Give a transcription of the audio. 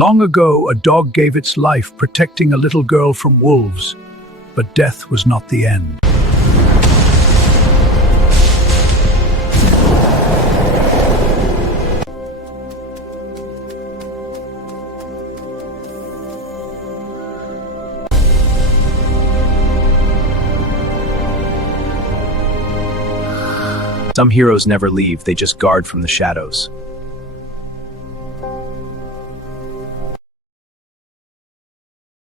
Long ago, a dog gave its life protecting a little girl from wolves, but death was not the end. Some heroes never leave, they just guard from the shadows.